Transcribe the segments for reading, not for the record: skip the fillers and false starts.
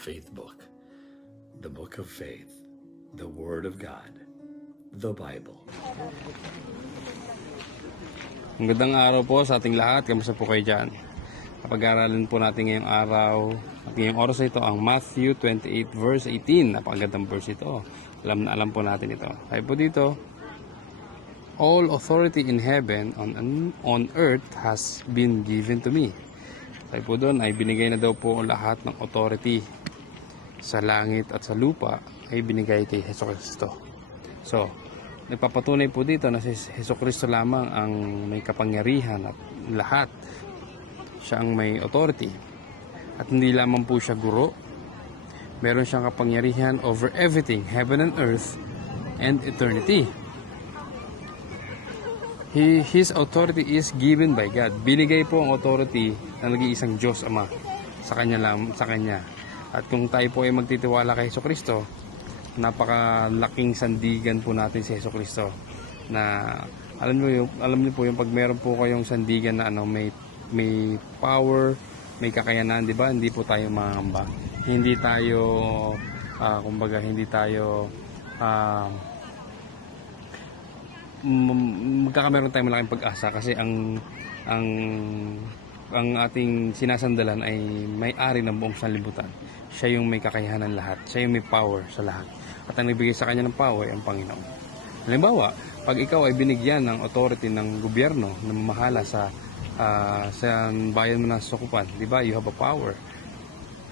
faith book, the book of faith, the Word of God, the Bible. Magandang araw po sa ating lahat. Kamusta po kayo dyan? Kapag-aralan po natin ngayong araw at ngayong oras na ito ang Matthew 28 verse 18. Napakagandang verse ito. Alam na alam po natin ito. Sabi po dito, all authority in heaven on earth has been given to me. Sabi po doon ay binigay na daw po lahat ng authority sa langit at sa lupa ay binigay kay Jesucristo. So, nagpapatunay po dito na si Jesucristo lamang ang may kapangyarihan at lahat. Siya ang may authority. At hindi lamang po siya guro. Meron siyang kapangyarihan over everything, heaven and earth, and eternity. His authority is given by God. Binigay po ang authority ng nag-iisang Diyos Ama sa Kanya. At kung tayo po ay magtitiwala kay Jesucristo, napakalaking sandigan po natin si Jesucristo. Na alam niyo po yung pag meron po kayong sandigan na may power, may kakayanan, di ba? Hindi po tayo mangamba. Hindi tayo magkakameron tayong malaking pag-asa kasi ang ating sinasandalan ay may-ari ng buong sanlibutan. Siya yung may kakayahan ng lahat. Siya yung may power sa lahat. At ang nagbigay sa kanya ng power ay ang Panginoon. Halimbawa, pag ikaw ay binigyan ng authority ng gobyerno na mamahala sa bayan mo na sukupan, di ba? You have a power.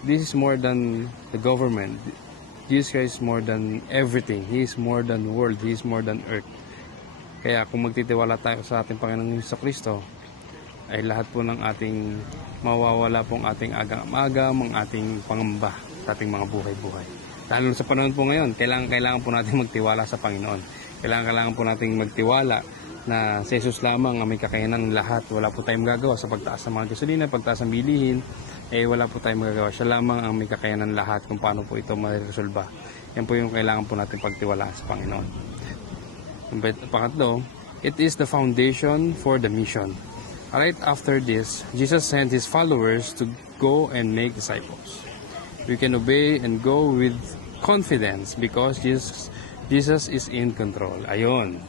This is more than the government. Jesus Christ is more than everything. He is more than world. He is more than earth. Kaya kung magtitiwala tayo sa ating Panginoong Jesucristo, ay lahat po ng ating mawawala pong ating agam-agam, ang ating pangamba sa ating mga buhay-buhay. Lalo sa panahon po ngayon, kailangan po natin magtiwala sa Panginoon. Kailangan po natin magtiwala na si Jesus lamang ang may kakayanan ng lahat. Wala po tayong magagawa sa pagtaas ng mga gasolina, pagtaas ng bilihin, wala po tayong magagawa. Siya lamang ang may kakayanan ng lahat kung paano po ito mariresolba. Yan po yung kailangan po natin pagtiwalaan sa Panginoon. Pangatlo, it is the foundation for the mission. Right after this, Jesus sent His followers to go and make disciples. We can obey and go with confidence because Jesus is in control. Ayon.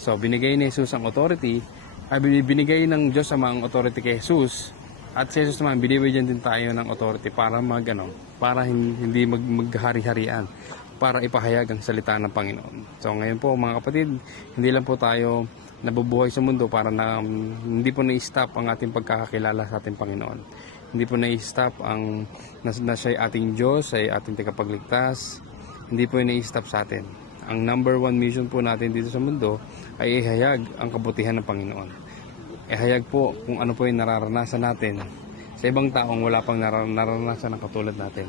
So, binigay ni Jesus ang authority, binigay ng Diyos ang authority kay Jesus, at si Jesus naman, binibigyan din tayo ng authority para para hindi maghari-harian, para ipahayag ang salita ng Panginoon. So, ngayon po mga kapatid, hindi lang po tayo nabubuhay sa mundo para hindi po na-stop ang ating pagkakakilala sa ating Panginoon. Hindi po na-stop na siya ay ating Diyos, ay ating tagapagligtas. Hindi po na-stop sa atin. Ang number one mission po natin dito sa mundo ay ihayag ang kabutihan ng Panginoon. Ihayag po kung ano po yung nararanasan natin sa ibang taong wala pang nararanasan ng katulad natin.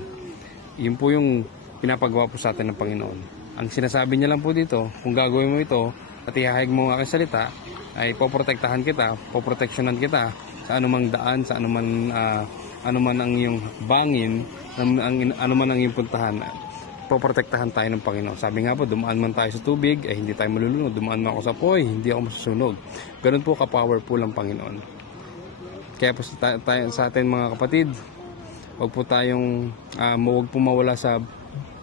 Yun po yung pinapagawa po sa atin ng Panginoon. Ang sinasabi niya lang po dito, kung gagawin mo ito at ihahayag mo ang aking salita, ay poprotektahan kita, poproteksyonan kita sa anumang daan, sa anuman ang iyong bangin, anuman ang iyong puntahan. Poprotektahan tayo ng Panginoon. Sabi nga po, dumaan man tayo sa tubig, ay hindi tayo malulunod. Dumaan man ako sa apoy, hindi ako masusunog. Ganun po ka-powerful ang Panginoon. Kaya po sa atin mga kapatid, huwag po mawala sa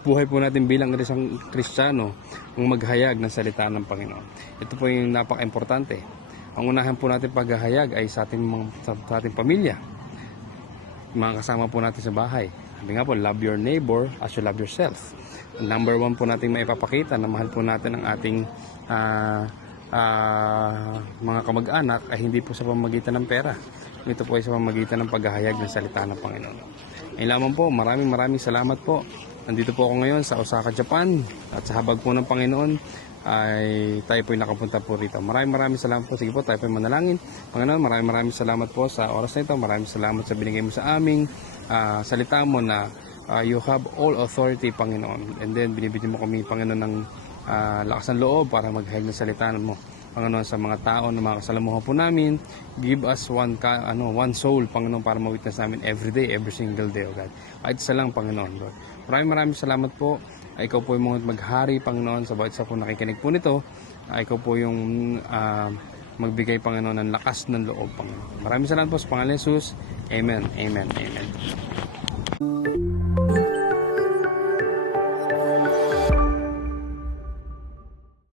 buhay po natin bilang isang Kristiyano ang maghayag ng salita ng Panginoon. Ito po yung napaka-importante. Ang unahan po natin paghahayag ay sa ating pamilya. Mga kasama po natin sa bahay. Sabi nga po, love your neighbor as you love yourself. Number one po natin maipapakita na mahal po natin ang ating mga kamag-anak ay hindi po sa pamamagitan ng pera. Ito po ay sa pamamagitan ng paghahayag ng salita ng Panginoon. Ay lamang po, maraming salamat po. Nandito po ako ngayon sa Osaka, Japan, at sa habag po ng Panginoon ay tayo po ay nakapunta po rito. Maraming salamat po. Sige po, tayo po ay manalangin. Panginoon, maraming salamat po sa oras na ito. Maraming salamat sa binigay mo sa aming salita mo na you have all authority, Panginoon. And then binibigyan mo kami, Panginoon, ng lakas ng loob para maghayag ng salita mo, Panginoon, sa mga tao na mga kasalamuhan po namin. Give us one soul, Panginoon, para ma-witness namin every day, every single day, oh God. Kahit isa lang, Panginoon, Lord. Maraming salamat po. Ikaw po yung maghari, Panginoon, sa bawat isa po nakikinig po nito. Ikaw po yung magbigay, Panginoon, ng lakas ng loob, Panginoon. Maraming salamat po sa pangalan ni Jesus. Amen.